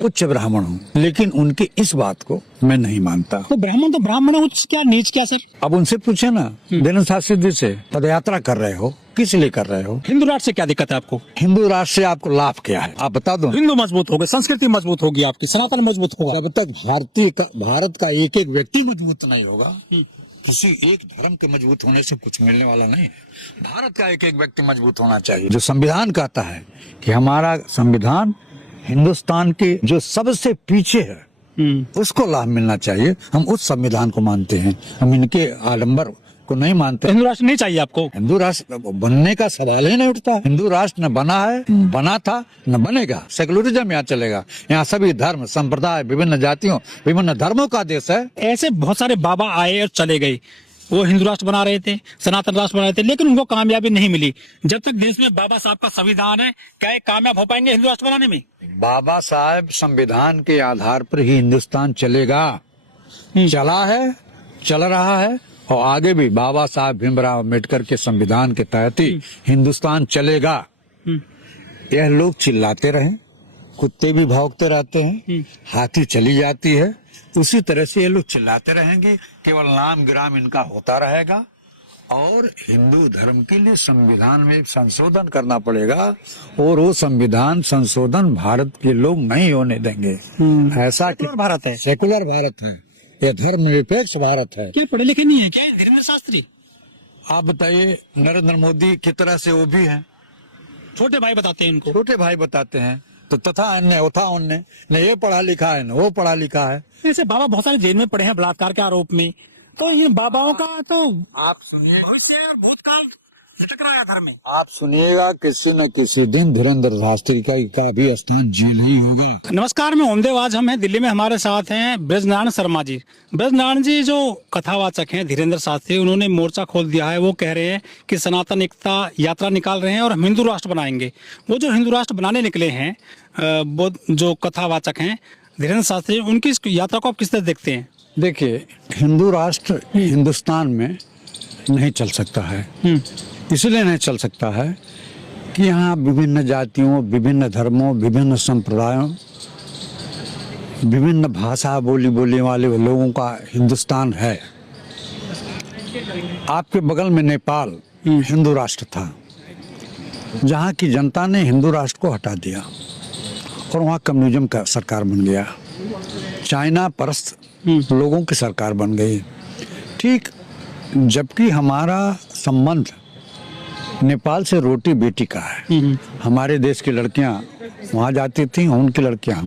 उच्च ब्राह्मण हूँ, लेकिन उनकी इस बात को मैं नहीं मानता। तो ब्राह्मण है, उच्च क्या नीच क्या सर? अब उनसे पूछे ना, धीरेन्द्र शास्त्री जी से, पदयात्रा कर रहे हो, किस लिए कर रहे हो? हिंदू राष्ट्र से क्या दिक्कत है आपको? हिंदू राष्ट्र से आपको लाभ क्या है, आप बता दो। हिंदू मजबूत हो गए, संस्कृति मजबूत होगी, आपकी सनातन मजबूत होगा। जब तक भारत का एक एक व्यक्ति मजबूत नहीं होगा, किसी एक धर्म के मजबूत होने से कुछ मिलने वाला नहीं है। भारत का एक एक व्यक्ति मजबूत होना चाहिए। जो संविधान कहता है कि हमारा संविधान हिंदुस्तान के जो सबसे पीछे है, उसको लाभ मिलना चाहिए। हम उस संविधान को मानते हैं, हम इनके आडंबर को नहीं मानते। हिंदू राष्ट्र नहीं चाहिए आपको? हिंदू राष्ट्र बनने का सवाल ही नहीं उठता। हिंदू राष्ट्र न बना है, बना था, न बनेगा। सेकुलरिज्म यहाँ चलेगा। यहाँ सभी धर्म संप्रदाय, विभिन्न जातियों, विभिन्न धर्मों का देश है। ऐसे बहुत सारे बाबा आए और चले गए, वो हिंदू राष्ट्र बना रहे थे, सनातन राष्ट्र बना रहे थे, लेकिन उनको कामयाबी नहीं मिली। जब तक देश में बाबा साहब का संविधान है, क्या ये कामयाब हो पाएंगे हिंदू राष्ट्र बनाने में? बाबा साहब संविधान के आधार पर ही हिंदुस्तान चलेगा, चला है, चल रहा है, और आगे भी बाबा साहब भीमराव अम्बेडकर के संविधान के तहत ही हिंदुस्तान चलेगा। यह लोग चिल्लाते रहे, कुत्ते भी भौंकते रहते हैं, हाथी चली जाती है, उसी तरह से ये लोग चिल्लाते रहेंगे। केवल नाम गिराम इनका होता रहेगा, और हिंदू धर्म के लिए संविधान में संशोधन करना पड़ेगा, और वो संविधान संशोधन भारत के लोग नहीं होने देंगे। ऐसा भारत है, सेकुलर भारत है, यह धर्मनिरपेक्ष भारत है। क्या पढ़े लिखे नहीं है क्या धीरेन्द्र शास्त्री? आप बताइए, नरेंद्र मोदी की तरह से वो भी हैं, छोटे भाई बताते हैं उनको, छोटे भाई बताते हैं। तो तथा अन्य उथा उनने न ये पढ़ा लिखा है, न वो पढ़ा लिखा है। ऐसे बाबा बहुत सारे जेल में पड़े हैं बलात्कार के आरोप में, तो इन बाबाओं का तो आप सुनिए, भविष्य और भूतकाल झटक रहा है धर्म में। आप सुनिएगा, किसी न किसी दिन धीरेन्द्र शास्त्री का भी स्थान जेल ही होगा। नमस्कार, मैं ओमदेव। आज हम हैं दिल्ली में, हमारे साथ हैं ब्रजनारायण शर्मा जी। ब्रजनारायण जी जो कथावाचक हैं धीरेन्द्र शास्त्री, उन्होंने मोर्चा खोल दिया है। वो कह रहे हैं कि सनातन एकता यात्रा निकाल रहे हैं और हम हिंदू राष्ट्र बनाएंगे। वो जो हिंदू राष्ट्र बनाने निकले हैं, वो जो कथावाचक हैं धीरेन्द्र शास्त्री, उनकी इस यात्रा को आप किस तरह देखते हैं? देखिए, हिंदू राष्ट्र हिंदुस्तान में नहीं चल सकता है। इसलिए नहीं चल सकता है कि यहाँ विभिन्न जातियों, विभिन्न धर्मों, विभिन्न संप्रदायों, विभिन्न भाषा बोलने वाले लोगों का हिंदुस्तान है। आपके बगल में नेपाल हिंदू राष्ट्र था, जहाँ की जनता ने हिंदू राष्ट्र को हटा दिया और वहाँ कम्युनिज्म का सरकार बन गया। चाइना परस्त लोगों की सरकार बन गई। ठीक, जबकि हमारा संबंध नेपाल से रोटी बेटी का है। हमारे देश की लड़कियां वहाँ जाती थी, उनकी लड़कियां